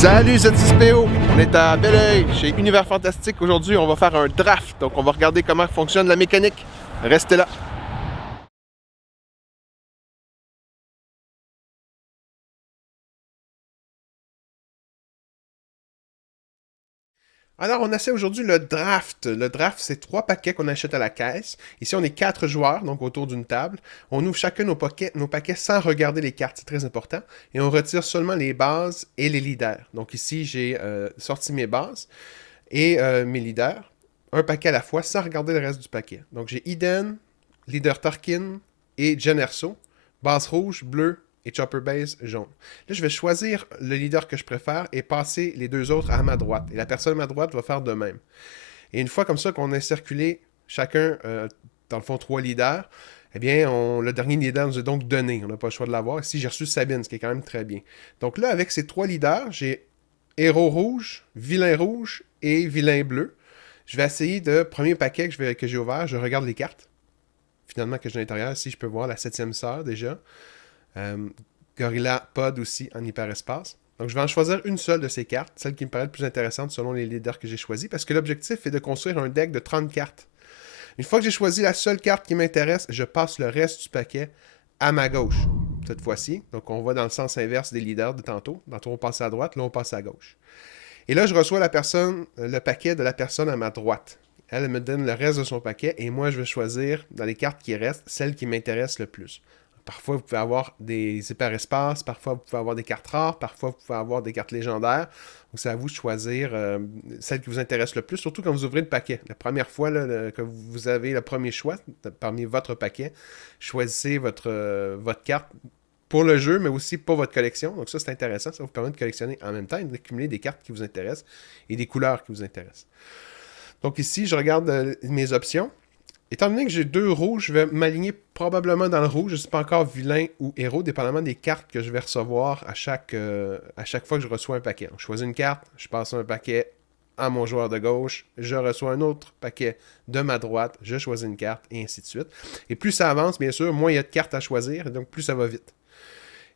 Salut, c'est 6PO! On est à Belleuil, chez Univers Fantastique. Aujourd'hui, on va faire un draft. Donc, on va regarder comment fonctionne la mécanique. Restez là! Alors, on essaie aujourd'hui le draft. Le draft, c'est 3 paquets qu'on achète à la caisse. Ici, on est 4 joueurs, donc autour d'une table. On ouvre chacun nos paquets sans regarder les cartes, c'est très important. Et on retire seulement les bases et les leaders. Donc ici, j'ai sorti mes bases et mes leaders, un paquet à la fois, sans regarder le reste du paquet. Donc j'ai Eden, leader Tarkin et Jen Erso, base rouge, bleue et Chopper Base jaune. Là, je vais choisir le leader que je préfère et passer les deux autres à ma droite. Et la personne à ma droite va faire de même. Et une fois comme ça qu'on a circulé chacun, dans le fond, 3 leaders, eh bien, le dernier leader nous est donc donné. On n'a pas le choix de l'avoir. Ici, j'ai reçu Sabine, ce qui est quand même très bien. Donc là, avec ces 3 leaders, j'ai héros rouge, vilain rouge et vilain bleu. Je vais essayer de, premier paquet que j'ai ouvert, je regarde les cartes. Finalement, que j'ai à l'intérieur, ici, je peux voir la 7e sœur déjà. Euh, Gorilla Pod aussi en hyperespace. Donc, je vais en choisir une seule de ces cartes, celle qui me paraît le plus intéressante selon les leaders que j'ai choisis, parce que l'objectif est de construire un deck de 30 cartes. Une fois que j'ai choisi la seule carte qui m'intéresse, je passe le reste du paquet à ma gauche, cette fois-ci. Donc, on va dans le sens inverse des leaders de tantôt. Tantôt, on passe à droite, là, on passe à gauche. Et là, je reçois le paquet de la personne à ma droite. Elle me donne le reste de son paquet et moi, je vais choisir, dans les cartes qui restent, celle qui m'intéresse le plus. Parfois, vous pouvez avoir des hyperespaces, parfois, vous pouvez avoir des cartes rares, parfois, vous pouvez avoir des cartes légendaires. Donc, c'est à vous de choisir celle qui vous intéresse le plus, surtout quand vous ouvrez le paquet. La première fois que vous avez le premier choix parmi votre paquet, choisissez votre carte pour le jeu, mais aussi pour votre collection. Donc ça, c'est intéressant. Ça vous permet de collectionner en même temps et d'accumuler des cartes qui vous intéressent et des couleurs qui vous intéressent. Donc ici, je regarde mes options. Étant donné que j'ai 2 rouges, je vais m'aligner probablement dans le rouge. Je ne sais pas encore vilain ou héros, dépendamment des cartes que je vais recevoir à chaque fois que je reçois un paquet. Donc, je choisis une carte, je passe un paquet à mon joueur de gauche, je reçois un autre paquet de ma droite, je choisis une carte, et ainsi de suite. Et plus ça avance, bien sûr, moins il y a de cartes à choisir, et donc plus ça va vite.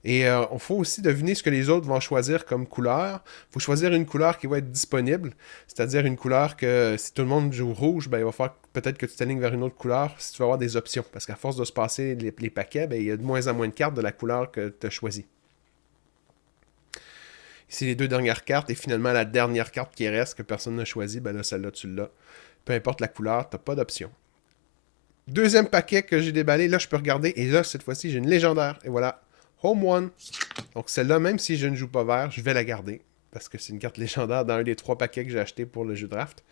Et il faut aussi deviner ce que les autres vont choisir comme couleur. Il faut choisir une couleur qui va être disponible, c'est-à-dire une couleur que si tout le monde joue rouge, ben, il va falloir peut-être que tu t'alignes vers une autre couleur si tu vas avoir des options. Parce qu'à force de se passer les paquets, ben, il y a de moins en moins de cartes de la couleur que tu as choisie. Ici, les 2 dernières cartes, et finalement la dernière carte qui reste que personne n'a choisie, ben là, celle-là, tu l'as. Peu importe la couleur, tu n'as pas d'option. Deuxième paquet que j'ai déballé, là, je peux regarder, et là, cette fois-ci, j'ai une légendaire. Et voilà, Home One. Donc celle-là, même si je ne joue pas vert, je vais la garder. Parce que c'est une carte légendaire dans un des 3 paquets que j'ai acheté pour le jeu draft.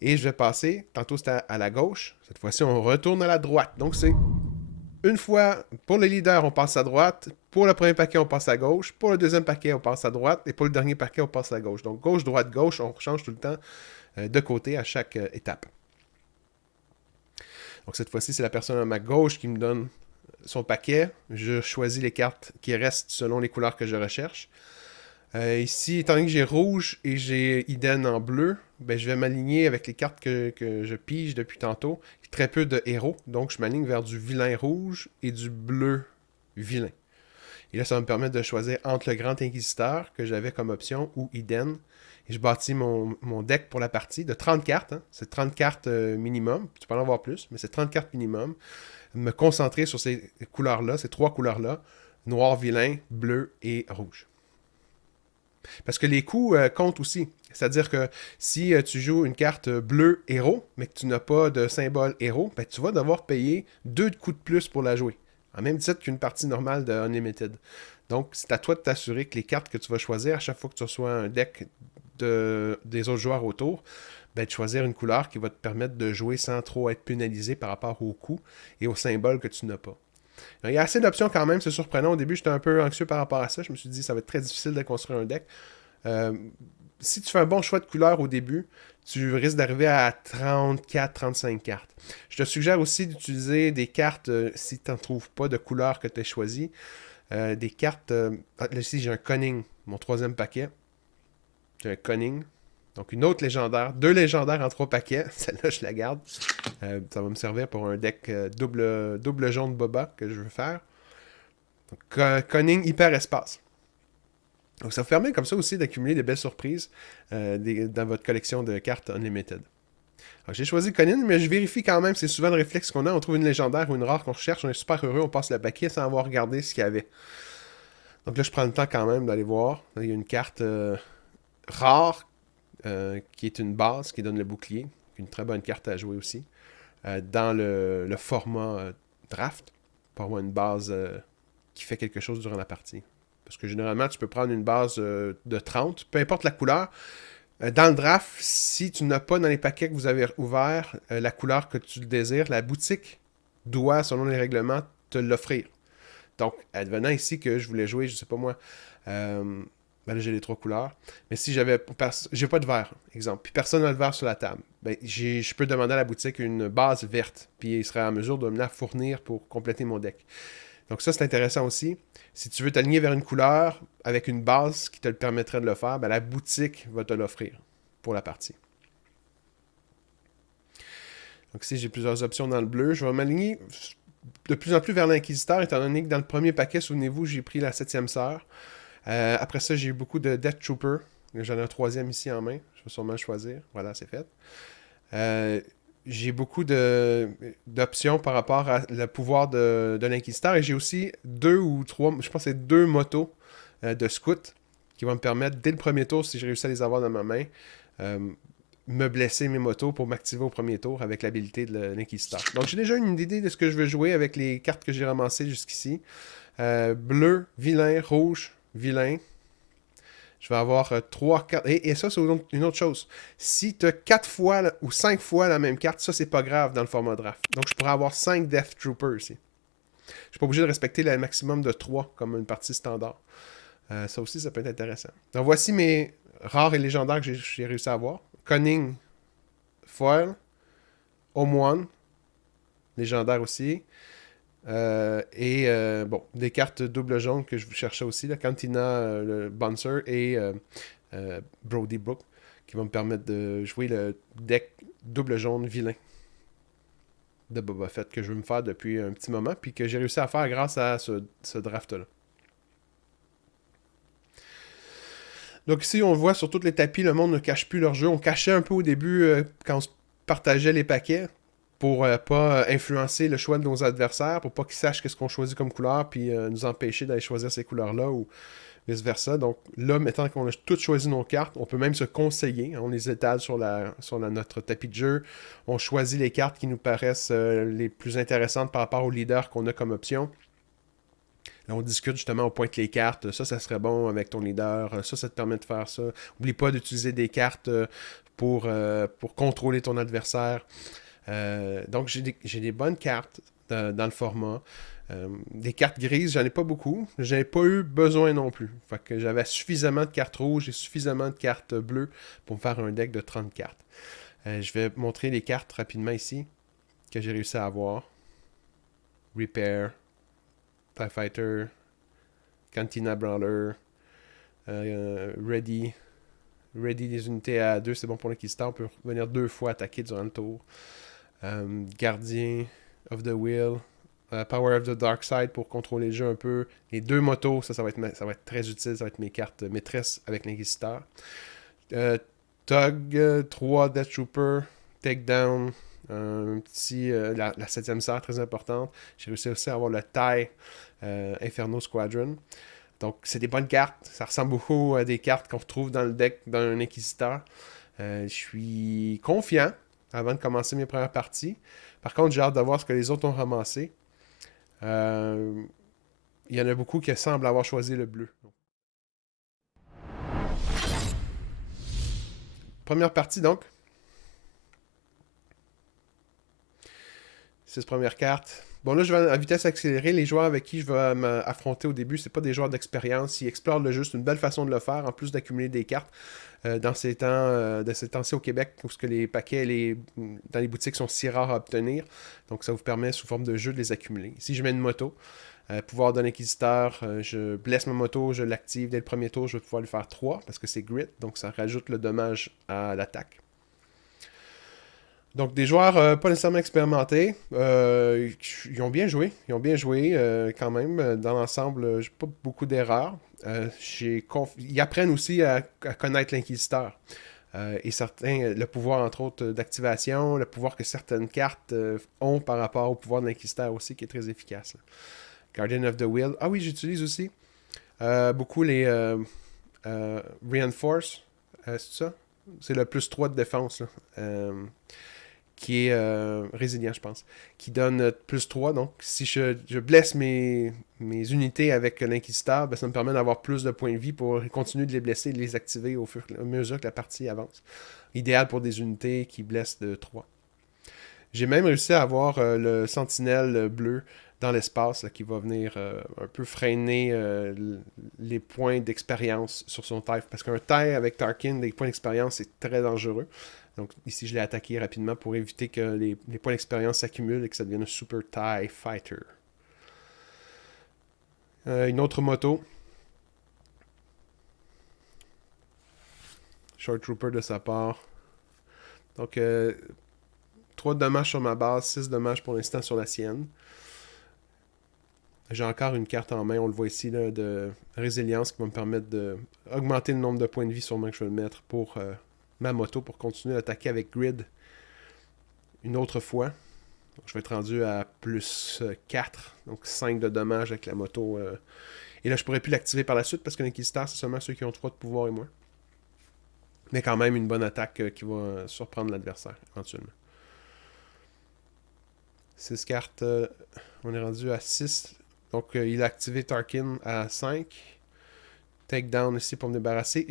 Et je vais passer, tantôt c'était à la gauche, cette fois-ci on retourne à la droite. Donc c'est une fois, pour le leader on passe à droite, pour le premier paquet on passe à gauche, pour le deuxième paquet on passe à droite, et pour le dernier paquet on passe à gauche. Donc gauche, droite, gauche, on change tout le temps de côté à chaque étape. Donc cette fois-ci c'est la personne à ma gauche qui me donne son paquet. Je choisis les cartes qui restent selon les couleurs que je recherche. Ici, étant donné que j'ai rouge et j'ai Eden en bleu, ben, je vais m'aligner avec les cartes que je pige depuis tantôt. Très peu de héros, donc je m'aligne vers du vilain rouge et du bleu vilain. Et là, ça va me permettre de choisir entre le Grand Inquisiteur, que j'avais comme option, ou Eden. Et je bâtis mon deck pour la partie de 30 cartes. Hein. C'est 30 cartes minimum. Tu peux en avoir plus, mais c'est 30 cartes minimum. Me concentrer sur ces couleurs-là, ces 3 couleurs-là, noir, vilain, bleu et rouge. Parce que les coûts comptent aussi. C'est-à-dire que si tu joues une carte bleue héros, mais que tu n'as pas de symbole héros, ben, tu vas devoir payer 2 de coûts de plus pour la jouer. En même titre qu'une partie normale de Unlimited. Donc, c'est à toi de t'assurer que les cartes que tu vas choisir à chaque fois que tu reçois un deck des autres joueurs autour, ben, de choisir une couleur qui va te permettre de jouer sans trop être pénalisé par rapport aux coûts et aux symboles que tu n'as pas. Il y a assez d'options quand même, c'est surprenant. Au début, j'étais un peu anxieux par rapport à ça. Je me suis dit, ça va être très difficile de construire un deck. Euh, Si tu fais un bon choix de couleur au début, tu risques d'arriver à 34-35 cartes. Je te suggère aussi d'utiliser des cartes, si tu n'en trouves pas de couleur que tu as choisi, des cartes... là, ici, j'ai un Cunning, mon 3e paquet. J'ai un Cunning. Donc, une autre légendaire. 2 légendaires en 3 paquets. Celle-là, je la garde. Ça va me servir pour un deck double jaune Boba que je veux faire. Donc, Cunning Hyper Espace. Donc ça vous permet comme ça aussi d'accumuler des belles surprises dans votre collection de cartes Unlimited. Alors, j'ai choisi Conin, mais je vérifie quand même, c'est souvent le réflexe qu'on a, on trouve une légendaire ou une rare qu'on recherche, on est super heureux, on passe le paquet sans avoir regardé ce qu'il y avait. Donc là, je prends le temps quand même d'aller voir. Là, il y a une carte rare qui est une base qui donne le bouclier, une très bonne carte à jouer aussi, dans le format draft, pour avoir une base qui fait quelque chose durant la partie. Parce que généralement, tu peux prendre une base de 30, peu importe la couleur. Dans le draft, si tu n'as pas dans les paquets que vous avez ouverts la couleur que tu désires, la boutique doit, selon les règlements, te l'offrir. Donc, advenant ici que je voulais jouer, je sais pas moi, ben là j'ai les trois couleurs, mais si j'ai pas de vert, exemple, puis personne n'a de vert sur la table, ben je peux demander à la boutique une base verte, puis il serait en mesure de me la fournir pour compléter mon deck. Donc ça, c'est intéressant aussi. Si tu veux t'aligner vers une couleur avec une base qui te le permettrait de le faire, ben la boutique va te l'offrir pour la partie. Donc ici, j'ai plusieurs options dans le bleu. Je vais m'aligner de plus en plus vers l'Inquisiteur, étant donné que dans le premier paquet, souvenez-vous, j'ai pris la 7e sœur. Après ça, j'ai eu beaucoup de Death Trooper. J'en ai un troisième ici en main. Je vais sûrement choisir. Voilà, c'est fait. J'ai beaucoup d'options par rapport à le pouvoir de l'Inquisiteur. Et j'ai aussi deux ou trois, je pense que c'est deux motos de scout qui vont me permettre, dès le premier tour, si je réussis à les avoir dans ma main, euh, me blesser mes motos pour m'activer au premier tour avec l'habilité de l'Inquisiteur. Donc j'ai déjà une idée de ce que je veux jouer avec les cartes que j'ai ramassées jusqu'ici. Bleu, vilain, rouge, vilain. Je vais avoir 3 cartes. Et ça, c'est une autre chose. Si tu as 4 fois ou 5 fois la même carte, ça, c'est pas grave dans le format draft. Donc, je pourrais avoir 5 Death Troopers ici. Je suis pas obligé de respecter le maximum de 3 comme une partie standard. Ça aussi, ça peut être intéressant. Donc, voici mes rares et légendaires que j'ai réussi à avoir. Cunning, Foil, Home One, légendaire aussi. Bon, des cartes double jaune que je vous cherchais aussi, la Cantina, le Bouncer et Brody Brook, qui vont me permettre de jouer le deck double jaune vilain de Boba Fett que je veux me faire depuis un petit moment, puis que j'ai réussi à faire grâce à ce draft-là. Donc ici, on voit sur tous les tapis, le monde ne cache plus leur jeu. On cachait un peu au début quand on se partageait les paquets pour pas influencer le choix de nos adversaires, pour pas qu'ils sachent qu'est-ce qu'on choisit comme couleur, puis nous empêcher d'aller choisir ces couleurs-là ou vice-versa. Donc là, maintenant qu'on a toutes choisi nos cartes, on peut même se conseiller. On les étale sur notre tapis de jeu. On choisit les cartes qui nous paraissent les plus intéressantes par rapport aux leaders qu'on a comme option. Là, on discute justement, on pointe les cartes. Ça serait bon avec ton leader. Ça te permet de faire ça. Oublie pas d'utiliser des cartes pour contrôler ton adversaire. Donc, j'ai des bonnes cartes dans le format. Des cartes grises, j'en ai pas beaucoup. J'en pas eu besoin non plus. Fait que j'avais suffisamment de cartes rouges et suffisamment de cartes bleues pour me faire un deck de 30 cartes. Je vais montrer les cartes rapidement ici que j'ai réussi à avoir. Repair, TIE Fighter, Cantina Brawler, Ready. Ready des unités à 2, c'est bon pour l'inquisiteur. On peut venir 2 fois attaquer durant le tour. Gardien of the Wheel. Power of the Dark Side pour contrôler le jeu un peu. Les 2 motos, ça va être très utile. Ça va être mes cartes maîtresses avec l'inquisiteur. Tug, 3 Death Trooper, Takedown, un petit, la 7e sœur très importante. J'ai réussi aussi à avoir le TIE Inferno Squadron. Donc, c'est des bonnes cartes. Ça ressemble beaucoup à des cartes qu'on retrouve dans le deck d'un inquisiteur. Je suis confiant avant de commencer mes premières parties. Par contre, j'ai hâte de voir ce que les autres ont ramassé. Il y en a beaucoup qui semblent avoir choisi le bleu. Première partie, donc. 6 premières cartes. Bon, là, je vais à vitesse accélérée. Les joueurs avec qui je vais m'affronter au début, c'est pas des joueurs d'expérience. Ils explorent le jeu. C'est une belle façon de le faire, en plus d'accumuler des cartes. Dans ces temps-ci au Québec, où ce que les paquets dans les boutiques sont si rares à obtenir. Donc, ça vous permet, sous forme de jeu, de les accumuler. Si je mets une moto, pouvoir d'un inquisiteur, je blesse ma moto, je l'active dès le premier tour, je vais pouvoir lui faire 3 parce que c'est grit, donc ça rajoute le dommage à l'attaque. Donc, des joueurs pas nécessairement expérimentés, ils ont bien joué. Ils ont bien joué quand même. Dans l'ensemble, j'ai pas beaucoup d'erreurs. Ils apprennent aussi à connaître l'Inquisiteur. Et certains, le pouvoir, entre autres, d'activation, le pouvoir que certaines cartes ont par rapport au pouvoir de l'Inquisiteur aussi, qui est très efficace, là. Guardian of the Will. Ah oui, j'utilise aussi beaucoup les Reinforce. C'est ça? C'est le plus 3 de défense, là. Qui est résilient, je pense, qui donne plus 3. Donc, si je blesse mes unités avec l'Inquisiteur, ben, ça me permet d'avoir plus de points de vie pour continuer de les blesser et de les activer au fur et à mesure que la partie avance. Idéal pour des unités qui blessent de 3. J'ai même réussi à avoir le sentinelle bleu dans l'espace là, qui va venir un peu freiner les points d'expérience sur son TIE. Parce qu'un TIE avec Tarkin, des points d'expérience, c'est très dangereux. Donc ici, je l'ai attaqué rapidement pour éviter que les points d'expérience s'accumulent et que ça devienne un Super TIE Fighter. Une autre moto. Short Trooper de sa part. Donc 3 dommages sur ma base, 6 dommages pour l'instant sur la sienne. J'ai encore une carte en main, on le voit ici, là, de résilience qui va me permettre d'augmenter le nombre de points de vie sûrement que je vais le mettre pour ma moto pour continuer d'attaquer avec Grid une autre fois. Donc, je vais être rendu à plus 4, donc 5 de dommages avec la moto. Et là, je pourrais plus l'activer par la suite parce que l'Inquisiteur, c'est seulement ceux qui ont 3 de pouvoir et moins. Mais quand même une bonne attaque qui va surprendre l'adversaire éventuellement. 6 cartes, on est rendu à 6. Donc il a activé Tarkin à 5. Takedown ici pour me débarrasser.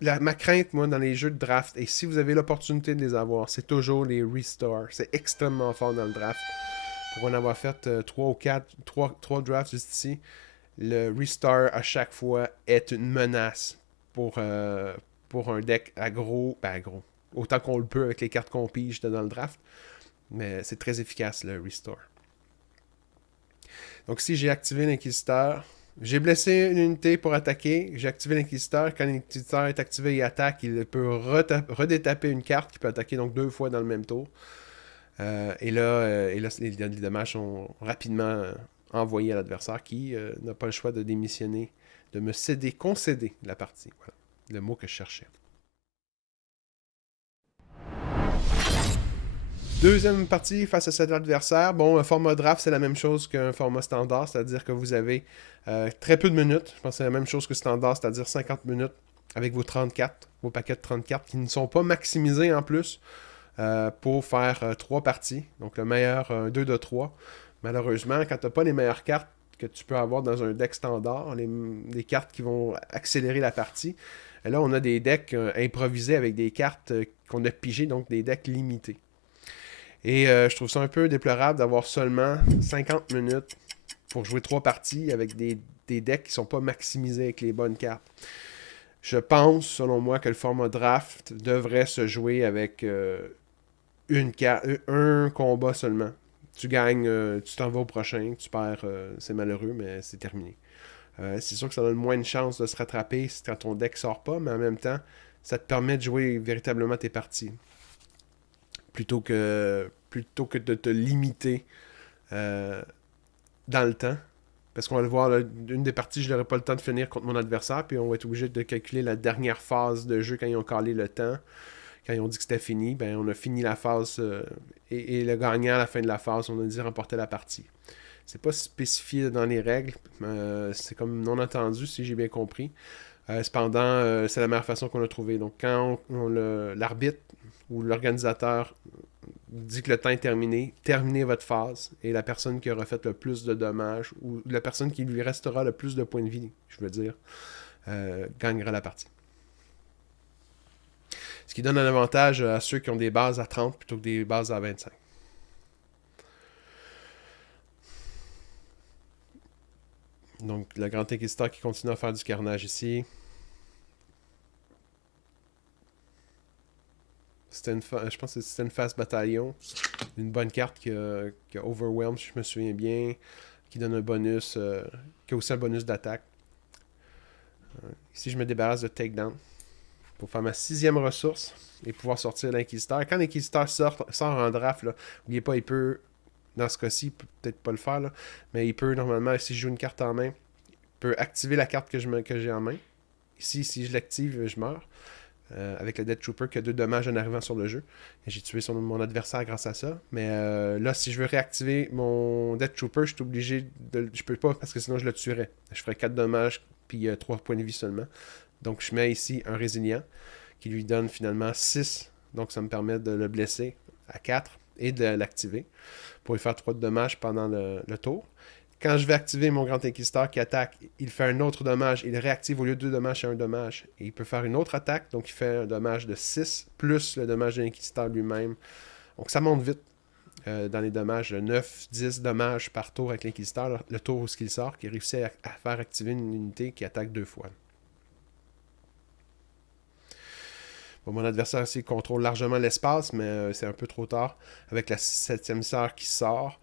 Ma crainte, moi, dans les jeux de draft, et si vous avez l'opportunité de les avoir, c'est toujours les restores. C'est extrêmement fort dans le draft. Pour en avoir fait 3 ou 4, 3 drafts juste ici, le restore à chaque fois est une menace pour un deck aggro. Ben aggro. Autant qu'on le peut avec les cartes qu'on pige dans le draft. Mais c'est très efficace le restore. Donc si j'ai activé l'Inquisiteur, j'ai blessé une unité pour attaquer, j'ai activé l'Inquisiteur. Quand l'Inquisiteur est activé et attaque, il peut redétaper une carte qui peut attaquer donc 2 fois dans le même tour. Et là, les dommages sont rapidement envoyés à l'adversaire qui n'a pas le choix de démissionner, de me concéder la partie. Voilà, le mot que je cherchais. Deuxième partie face à cet adversaire. Bon, un format draft, c'est la même chose qu'un format standard, c'est-à-dire que vous avez très peu de minutes. Je pense que c'est la même chose que standard, c'est-à-dire 50 minutes avec vos 34, vos paquets de 30 cartes qui ne sont pas maximisés en plus pour faire 3 parties. Donc le meilleur, 2 de 3. Malheureusement, quand tu n'as pas les meilleures cartes que tu peux avoir dans un deck standard, les cartes qui vont accélérer la partie, et là, on a des decks improvisés avec des cartes qu'on a pigées, donc des decks limités. Et je trouve ça un peu déplorable d'avoir seulement 50 minutes pour jouer 3 parties avec des decks qui sont pas maximisés avec les bonnes cartes. Je pense, selon moi, que le format draft devrait se jouer avec un combat seulement. Tu gagnes, tu t'en vas au prochain, tu perds, c'est malheureux, mais c'est terminé. C'est sûr que ça donne moins de chances de se rattraper quand ton deck sort pas, mais en même temps, ça te permet de jouer véritablement tes parties plutôt que de te limiter dans le temps. Parce qu'on va le voir, là, une des parties, je n'aurai pas le temps de finir contre mon adversaire, puis on va être obligé de calculer la dernière phase de jeu quand ils ont calé le temps. Quand ils ont dit que c'était fini, ben on a fini la phase et le gagnant à la fin de la phase, on a dit remporter la partie. C'est pas spécifié dans les règles, c'est comme non entendu si j'ai bien compris. Cependant, c'est la meilleure façon qu'on a trouvé. Donc quand l'arbitre ou l'organisateur dit que le temps est terminé, terminez votre phase et la personne qui aura fait le plus de dommages ou la personne qui lui restera le plus de points de vie, je veux dire, gagnera la partie. Ce qui donne un avantage à ceux qui ont des bases à 30 plutôt que des bases à 25. Donc, le Grand Inquisiteur qui continue à faire du carnage ici. Je pense que c'était une Fast Bataillon. Une bonne carte qui a Overwhelm, si je me souviens bien. Qui donne un bonus. Qui a aussi un bonus d'attaque. Ici, je me débarrasse de Takedown. pour faire ma 6e ressource et pouvoir sortir l'Inquisiteur. Quand l'Inquisiteur sort en draft, n'oubliez pas, il peut, dans ce cas-ci, il peut peut-être pas le faire, là, mais il peut normalement, si je joue une carte en main, il peut activer la carte que j'ai en main. Ici, si je l'active, je meurs. Avec le Death Trooper qui a 2 dommages en arrivant sur le jeu. Et j'ai tué mon adversaire grâce à ça. Mais là, si je veux réactiver mon Death Trooper, je suis obligé de... Je peux pas parce que sinon je le tuerais. Je ferais 4 dommages puis 3 points de vie seulement. Donc je mets ici un résilient qui lui donne finalement 6. Donc ça me permet de le blesser à 4 et de l'activer pour lui faire 3 de dommages pendant le tour. Quand je vais activer mon Grand Inquisiteur qui attaque, il fait un autre dommage. Il réactive au lieu de 2 dommages, c'est un dommage. Et il peut faire une autre attaque, donc il fait un dommage de 6, plus le dommage de l'Inquisiteur lui-même. Donc ça monte vite dans les dommages. 9, 10 dommages par tour avec l'Inquisiteur. Le tour où il sort, qui réussit à faire activer une unité qui attaque 2 fois. Bon, mon adversaire aussi contrôle largement l'espace, mais c'est un peu trop tard avec la 7e sœur qui sort.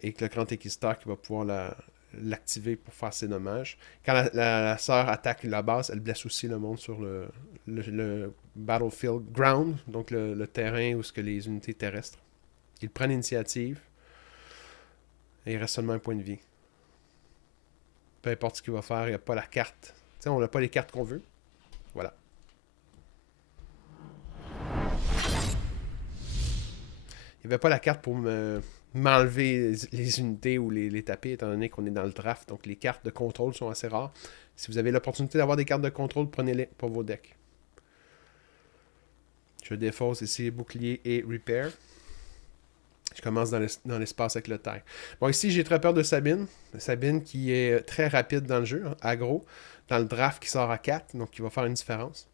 Et que le Grand Inquisiteur qui va pouvoir l'activer pour faire ses dommages. Quand la sœur attaque la base, elle blesse aussi le monde sur le battlefield ground, donc le terrain où ce que les unités terrestres. Il prend l'initiative et il reste seulement un point de vie. Peu importe ce qu'il va faire, il n'y a pas la carte. T'sais, on n'a pas les cartes qu'on veut. Voilà. Il n'y avait pas la carte pour m'enlever les unités ou les taper, étant donné qu'on est dans le draft. Donc les cartes de contrôle sont assez rares. Si vous avez l'opportunité d'avoir des cartes de contrôle, prenez-les pour vos decks. Je défausse ici bouclier et repair. Je commence dans l'espace avec le taille. Bon, ici, j'ai très peur de Sabine. Sabine qui est très rapide dans le jeu, hein, aggro. Dans le draft qui sort à 4, donc qui va faire une différence.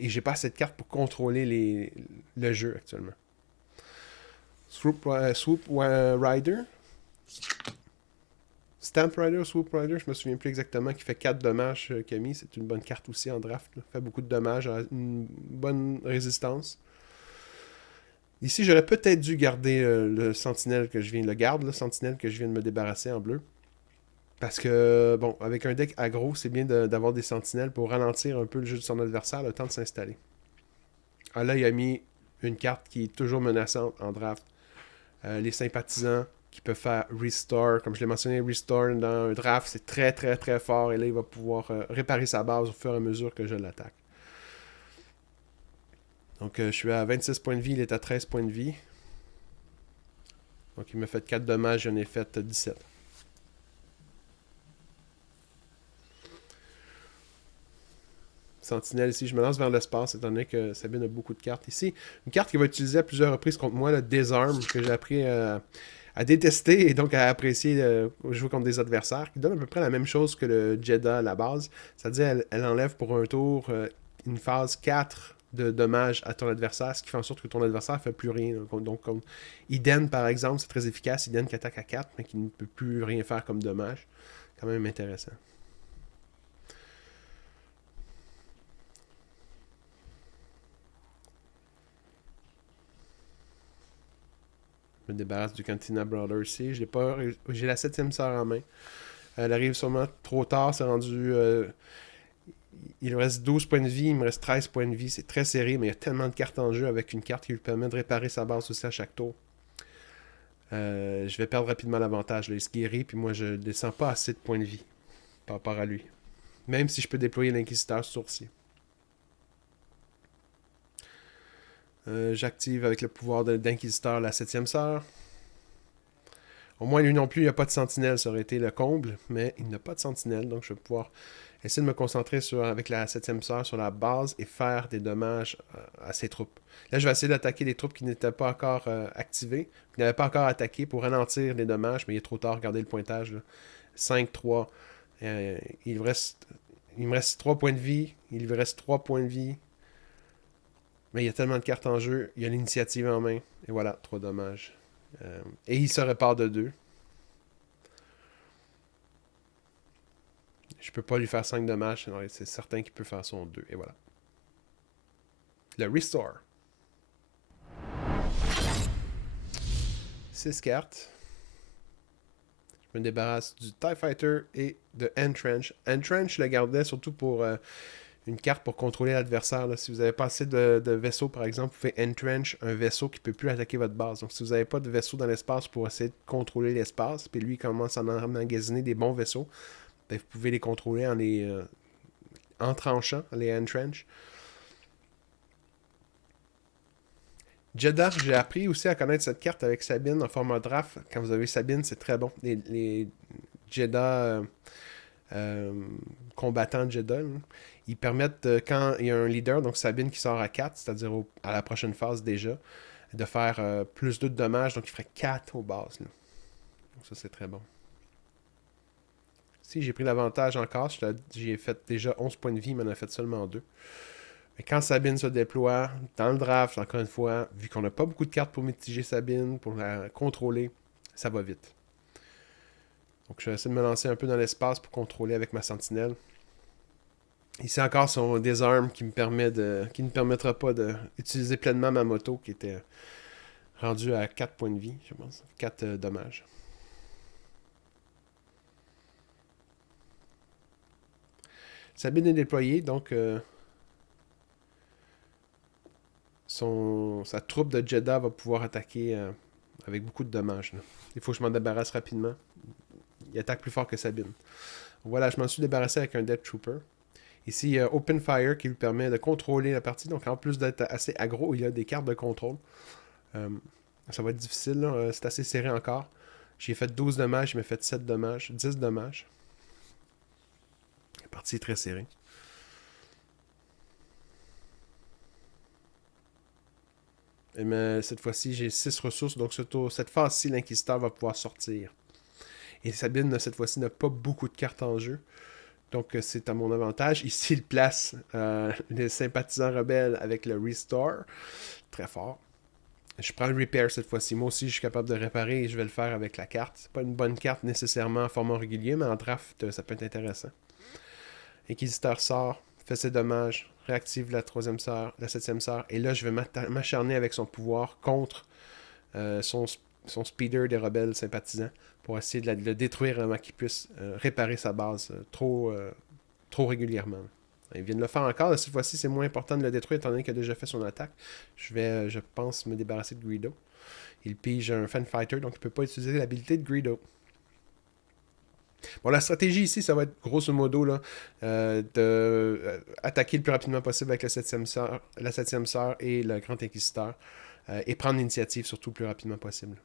Et j'ai pas assez de cartes pour contrôler le jeu actuellement. Swoop Rider. Stamp Rider ou Swoop Rider, je me souviens plus exactement, qui fait 4 dommages Camille. C'est une bonne carte aussi en draft. Là. Fait beaucoup de dommages, une bonne résistance. Ici, j'aurais peut-être dû garder le sentinelle que je viens le sentinelle que je viens de me débarrasser en bleu. Parce que, bon, avec un deck aggro, c'est bien d'avoir des sentinelles pour ralentir un peu le jeu de son adversaire, le temps de s'installer. Ah là, il a mis une carte qui est toujours menaçante en draft. Les sympathisants qui peuvent faire Restore. Comme je l'ai mentionné, Restore dans un draft, c'est très très très fort. Et là, il va pouvoir réparer sa base au fur et à mesure que je l'attaque. Donc, je suis à 26 points de vie, il est à 13 points de vie. Donc, il m'a fait 4 dommages, j'en ai fait 17. Sentinelle ici, je me lance vers l'espace, étant donné que Sabine a beaucoup de cartes ici. Une carte qui va utiliser à plusieurs reprises contre moi, le Désarme, que j'ai appris à détester et donc à apprécier jouer contre des adversaires, qui donne à peu près la même chose que le Jeddah à la base. C'est-à-dire, elle enlève pour un tour une phase 4 de dommages à ton adversaire, ce qui fait en sorte que ton adversaire ne fait plus rien. Donc, comme Iden, par exemple, c'est très efficace. Iden qui attaque à 4, mais qui ne peut plus rien faire comme dommage. Quand même intéressant. Je me débarrasse du Cantina Brawler ici. J'ai la 7e sœur en main. Elle arrive sûrement trop tard. C'est rendu... il me reste 12 points de vie. Il me reste 13 points de vie. C'est très serré, mais il y a tellement de cartes en jeu avec une carte qui lui permet de réparer sa base aussi à chaque tour. Je vais perdre rapidement l'avantage. Il se guérit, puis moi, je ne descends pas assez de points de vie par rapport à lui. Même si je peux déployer l'Inquisiteur sourcier. J'active avec le pouvoir d'Inquisiteur la 7e sœur. Au moins, lui non plus, il n'y a pas de sentinelle. Ça aurait été le comble, mais il n'a pas de sentinelle. Donc, je vais pouvoir essayer de me concentrer avec la 7e sœur sur la base et faire des dommages à ses troupes. Là, je vais essayer d'attaquer les troupes qui n'étaient pas encore activées, qui n'avaient pas encore attaqué pour ralentir les dommages, mais il est trop tard. Regardez le pointage. Là. 5, 3. Il me reste 3 points de vie. Il me reste 3 points de vie. Mais il y a tellement de cartes en jeu. Il y a l'initiative en main. Et voilà, 3 dommages. Et il se répare de 2. Je peux pas lui faire 5 dommages. C'est certain qu'il peut faire son 2. Et voilà. Le Restore. 6 cartes. Je me débarrasse du TIE Fighter et de Entrench. Entrench, je le gardais surtout pour une carte pour contrôler l'adversaire. Si vous avez pas assez de vaisseaux, par exemple, vous pouvez Entrench un vaisseau qui ne peut plus attaquer votre base. Donc, si vous n'avez pas de vaisseau dans l'espace pour essayer de contrôler l'espace, puis lui commence à emmagasiner des bons vaisseaux, ben, vous pouvez les contrôler en les entranchant, les Entrench. Jeddah, j'ai appris aussi à connaître cette carte avec Sabine en format draft. Quand vous avez Sabine, c'est très bon. Les Jeddah combattants Jeddah, là, ils permettent, quand il y a un leader, donc Sabine qui sort à 4, c'est-à-dire à la prochaine phase déjà, de faire plus 2 de dommages, donc il ferait 4 aux bases. Là. Donc ça, c'est très bon. Si j'ai pris l'avantage encore, j'ai fait déjà 11 points de vie, mais on a fait seulement 2. Mais quand Sabine se déploie dans le draft, encore une fois, vu qu'on n'a pas beaucoup de cartes pour mitiger Sabine, pour la contrôler, ça va vite. Donc je vais essayer de me lancer un peu dans l'espace pour contrôler avec ma sentinelle. Ici encore son désarme qui ne permettra pas d'utiliser pleinement ma moto qui était rendue à 4 points de vie, je pense. 4 dommages. Sabine est déployée, donc sa troupe de Jeddah va pouvoir attaquer avec beaucoup de dommages. Là. Il faut que je m'en débarrasse rapidement. Il attaque plus fort que Sabine. Voilà, je m'en suis débarrassé avec un Death Trooper. Ici, il y a Open Fire qui lui permet de contrôler la partie. Donc, en plus d'être assez aggro, il y a des cartes de contrôle. Ça va être difficile. Là. C'est assez serré encore. J'ai fait 12 dommages, il m'a fait 7 dommages, 10 dommages. La partie est très serrée. Mais cette fois-ci, j'ai 6 ressources. Donc, cette phase-ci, l'Inquisiteur va pouvoir sortir. Et Sabine, cette fois-ci, n'a pas beaucoup de cartes en jeu. Donc, c'est à mon avantage. Ici, il place les sympathisants rebelles avec le Restore. Très fort. Je prends le Repair cette fois-ci. Moi aussi, je suis capable de réparer et je vais le faire avec la carte. C'est pas une bonne carte nécessairement en format régulier, mais en draft, ça peut être intéressant. Inquisiteur sort, fait ses dommages, réactive la troisième sœur, la septième sœur. Et là, je vais m'acharner avec son pouvoir contre son speeder des rebelles sympathisants pour essayer de le détruire avant qu'il puisse réparer sa base trop régulièrement. Il vient de le faire encore. Cette fois-ci, c'est moins important de le détruire étant donné qu'il a déjà fait son attaque. Je vais, je pense, me débarrasser de Greedo. Il pige un Fan Fighter, donc il ne peut pas utiliser l'habilité de Greedo. Bon, la stratégie ici, ça va être grosso modo là, attaquer le plus rapidement possible avec la septième sœur et le Grand Inquisiteur. Et prendre l'initiative surtout le plus rapidement possible.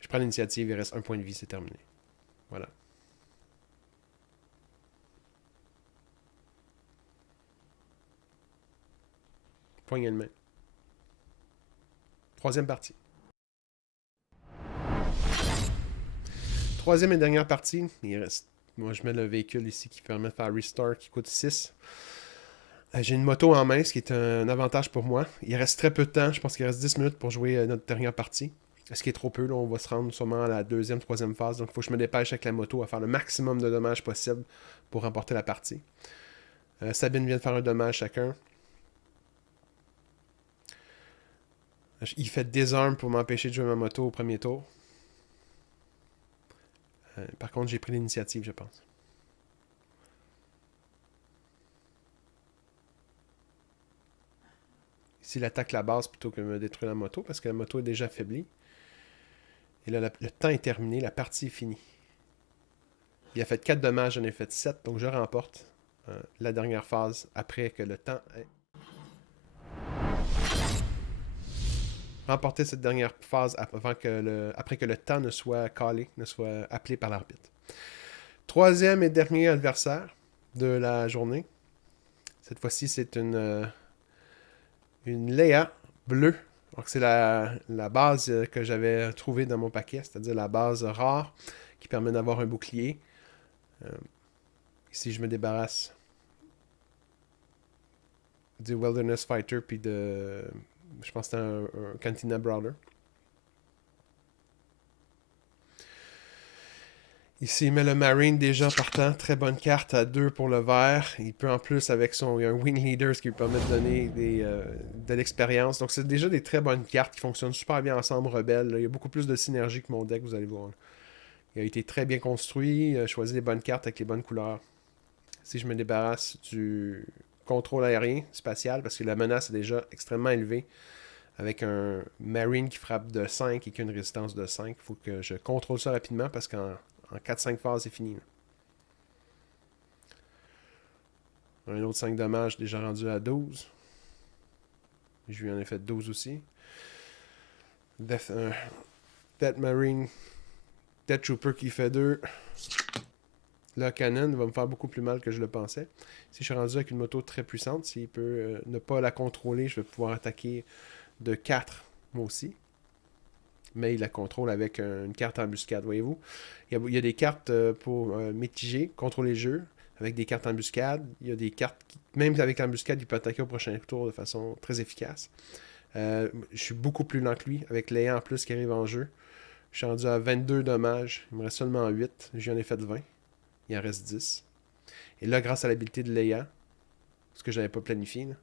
Je prends l'initiative, il reste un point de vie, c'est terminé. Voilà. Poignée de main. Troisième partie. Troisième et dernière partie. Il reste. Moi, je mets le véhicule ici qui permet de faire Restore qui coûte 6. J'ai une moto en main, ce qui est un avantage pour moi. Il reste très peu de temps. Je pense qu'il reste 10 minutes pour jouer notre dernière partie. Ce qui est trop peu. Là, on va se rendre sûrement à la deuxième, troisième phase. Donc, il faut que je me dépêche avec la moto à faire le maximum de dommages possible pour remporter la partie. Sabine vient de faire un dommage chacun. Il fait des armes pour m'empêcher de jouer ma moto au premier tour. Par contre, j'ai pris l'initiative, je pense. Ici, il attaque la base plutôt que de me détruire la moto, parce que la moto est déjà affaiblie. Et là, le temps est terminé, la partie est finie. Il a fait 4 dommages, j'en ai fait 7, donc je remporte la dernière phase après que le temps ait remporté cette dernière phase après que le temps ne soit callé, ne soit appelé par l'arbitre. Troisième et dernier adversaire de la journée. Cette fois-ci, c'est une Leia bleue. Donc, c'est la base que j'avais trouvée dans mon paquet, c'est-à-dire la base rare qui permet d'avoir un bouclier. Ici, je me débarrasse du Wilderness Fighter puis de. Je pense que c'était un Cantina Brawler. Ici, il met le Marine déjà partant. Très bonne carte à 2 pour le vert. Il peut en plus, avec son. Il y a un Wing Leader, ce qui lui permet de donner de l'expérience. Donc, c'est déjà des très bonnes cartes qui fonctionnent super bien ensemble, Rebelle. Là. Il y a beaucoup plus de synergie que mon deck, vous allez voir. Là. Il a été très bien construit. Il a choisi les bonnes cartes avec les bonnes couleurs. Si je me débarrasse du contrôle aérien spatial, parce que la menace est déjà extrêmement élevée, avec un Marine qui frappe de 5 et qui a une résistance de 5, il faut que je contrôle ça rapidement parce qu'en 4-5 phases, c'est fini. Là. Un autre 5 dommages déjà rendu à 12. Je lui en ai fait 12 aussi. Death Marine, Death Trooper qui fait 2. Le Cannon va me faire beaucoup plus mal que je le pensais. Si je suis rendu avec une moto très puissante, s'il peut ne pas la contrôler, je vais pouvoir attaquer de 4 moi aussi. Mais il la contrôle avec une carte embuscade, voyez-vous. Il y a des cartes pour mitiger, contrôler le jeu, avec des cartes embuscade. Il y a des cartes qui, même avec l'embuscade, il peut attaquer au prochain tour de façon très efficace. Je suis beaucoup plus lent que lui, avec Léa en plus qui arrive en jeu. Je suis rendu à 22 dommages. Il me reste seulement 8. J'en ai fait 20. Il en reste 10. Et là, grâce à l'habilité de Léa, ce que je n'avais pas planifié, là,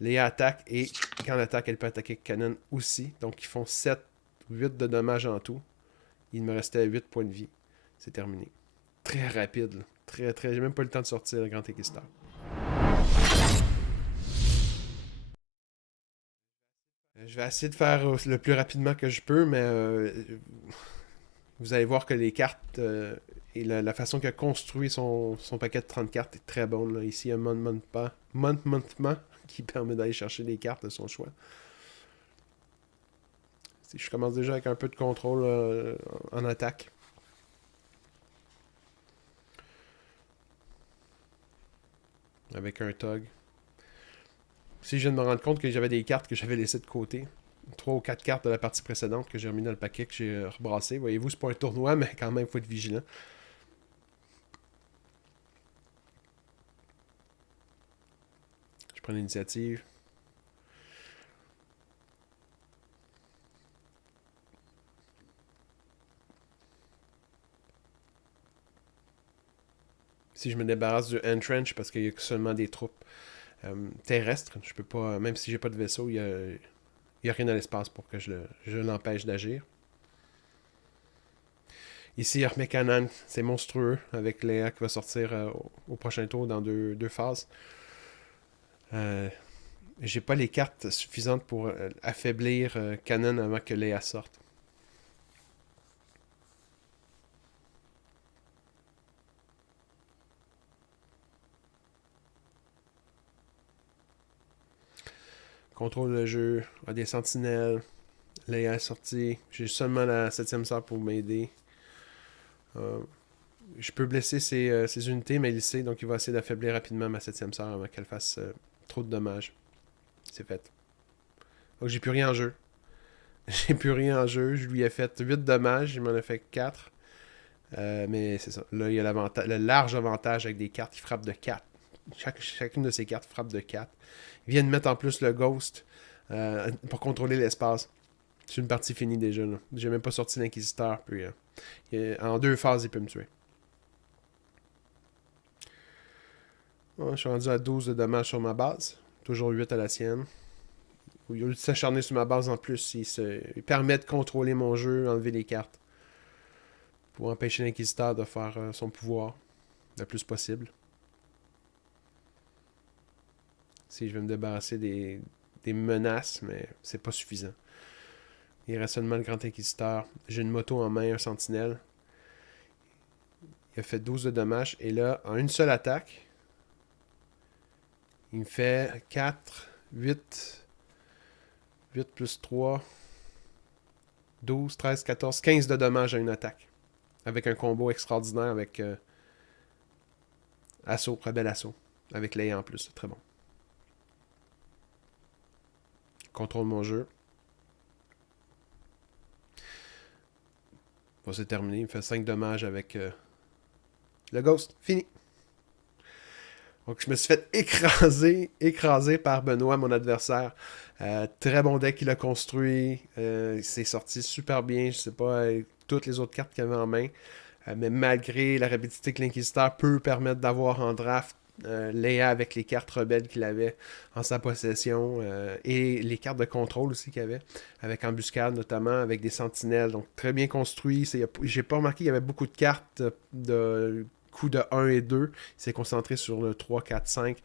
Léa attaque et quand elle attaque, elle peut attaquer Canon aussi. Donc ils font 7 8 de dommages en tout. Il me restait 8 points de vie. C'est terminé. Très rapide. Là. Très, très. J'ai même pas eu le temps de sortir le grand équisteur. Je vais essayer de faire le plus rapidement que je peux, mais vous allez voir que les cartes et la façon qu'il a construit son paquet de 30 cartes est très bonne. Là. Ici, il y a Monthment qui permet d'aller chercher des cartes de son choix. Si je commence déjà avec un peu de contrôle en attaque. Avec un Tog. Si je viens de me rendre compte que j'avais des cartes que j'avais laissées de côté. 3 ou 4 cartes de la partie précédente que j'ai remis dans le paquet, que j'ai rebrassé. Voyez-vous, c'est pas un tournoi, mais quand même, il faut être vigilant. Je prends l'initiative. Si je me débarrasse du Entrench, parce qu'il y a seulement des troupes terrestres, je peux pas, même si j'ai pas de vaisseau, il y a rien à l'espace pour que je l'empêche d'agir. Ici, Armekanan, c'est monstrueux, avec Léa qui va sortir au prochain tour dans deux phases. Euh, j'ai pas les cartes suffisantes pour affaiblir Canon avant que Léa sorte. Contrôle le jeu, a des sentinelles, Léa est sortie. J'ai seulement la 7e sœur pour m'aider. Euh, je peux blesser ses unités, mais il sait, donc il va essayer d'affaiblir rapidement ma 7e sœur avant qu'elle fasse trop de dommages. C'est fait. Donc j'ai plus rien en jeu. J'ai plus rien en jeu. Je lui ai fait 8 dommages, il m'en a fait 4. Mais c'est ça. Là, il y a le large avantage avec des cartes qui frappent de 4. Chacune de ces cartes frappe de 4. Il vient de mettre en plus le Ghost pour contrôler l'espace. C'est une partie finie déjà. J'ai même pas sorti l'Inquisiteur. Puis, en 2 phases, il peut me tuer. Bon, je suis rendu à 12 de dommages sur ma base. Toujours 8 à la sienne. Il a s'acharner sur ma base en plus. Il permet de contrôler mon jeu, enlever les cartes. Pour empêcher l'Inquisiteur de faire son pouvoir le plus possible. Si je vais me débarrasser des menaces, mais c'est pas suffisant. Il reste seulement le Grand Inquisiteur. J'ai une moto en main, un sentinelle. Il a fait 12 de dommages. Et là, en une seule attaque, il me fait 4, 8 plus 3, 12, 13, 14, 15 de dommages à une attaque. Avec un combo extraordinaire avec assaut, rebelle assaut. Avec Leia en plus, c'est très bon. Contrôle mon jeu. Bon, c'est terminé. Il me fait 5 dommages avec le Ghost. Fini. Donc, je me suis fait écraser par Benoît, mon adversaire. Très bon deck qu'il a construit. Il s'est sorti super bien. Je sais pas toutes les autres cartes qu'il avait en main. Mais malgré la rapidité que l'Inquisiteur peut permettre d'avoir en draft, Leia avec les cartes rebelles qu'il avait en sa possession et les cartes de contrôle aussi qu'il avait, avec embuscade notamment, avec des sentinelles, donc très bien construit. J'ai pas remarqué qu'il y avait beaucoup de cartes de coups de 1 et 2. Il s'est concentré sur le 3, 4, 5.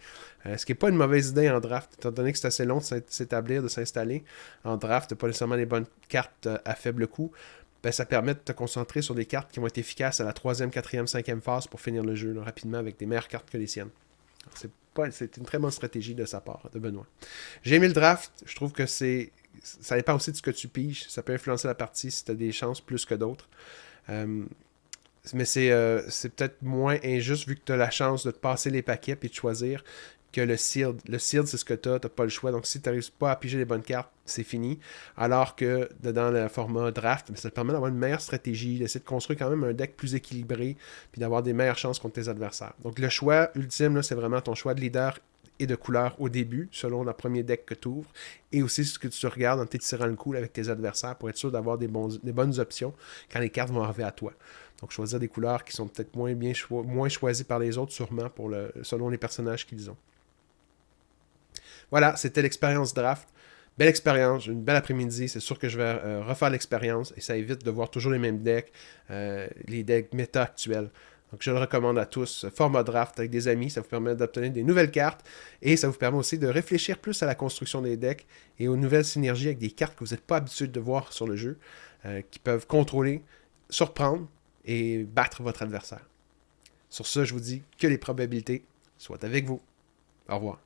Ce qui n'est pas une mauvaise idée en draft, étant donné que c'est assez long de s'établir, de s'installer. En draft, pas nécessairement les bonnes cartes à faible coût. Ben, ça permet de te concentrer sur des cartes qui vont être efficaces à la troisième, quatrième, cinquième phase pour finir le jeu là, rapidement avec des meilleures cartes que les siennes. C'est une très bonne stratégie de sa part, de Benoît. J'ai aimé le draft. Je trouve que ça dépend aussi de ce que tu piges. Ça peut influencer la partie si tu as des chances plus que d'autres. Euh, mais c'est peut-être moins injuste vu que tu as la chance de te passer les paquets et de choisir que le sealed. Le sealed, c'est ce que tu n'as pas le choix. Donc, si tu n'arrives pas à piger les bonnes cartes, c'est fini. Alors que dans le format draft, ça te permet d'avoir une meilleure stratégie, d'essayer de construire quand même un deck plus équilibré, puis d'avoir des meilleures chances contre tes adversaires. Donc, le choix ultime, là, c'est vraiment ton choix de leader et de couleur au début, selon le premier deck que tu ouvres, et aussi ce que tu regardes en t'étirant le coup avec tes adversaires pour être sûr d'avoir des bonnes options quand les cartes vont arriver à toi. Donc, choisir des couleurs qui sont peut-être moins choisies par les autres, sûrement, selon les personnages qu'ils ont. Voilà, c'était l'expérience draft. Belle expérience, une belle après-midi. C'est sûr que je vais refaire l'expérience et ça évite de voir toujours les mêmes decks, les decks méta actuels. Donc, je le recommande à tous. Format draft avec des amis, ça vous permet d'obtenir des nouvelles cartes et ça vous permet aussi de réfléchir plus à la construction des decks et aux nouvelles synergies avec des cartes que vous n'êtes pas habitué de voir sur le jeu, qui peuvent contrôler, surprendre et battre votre adversaire. Sur ce, je vous dis que les probabilités soient avec vous. Au revoir.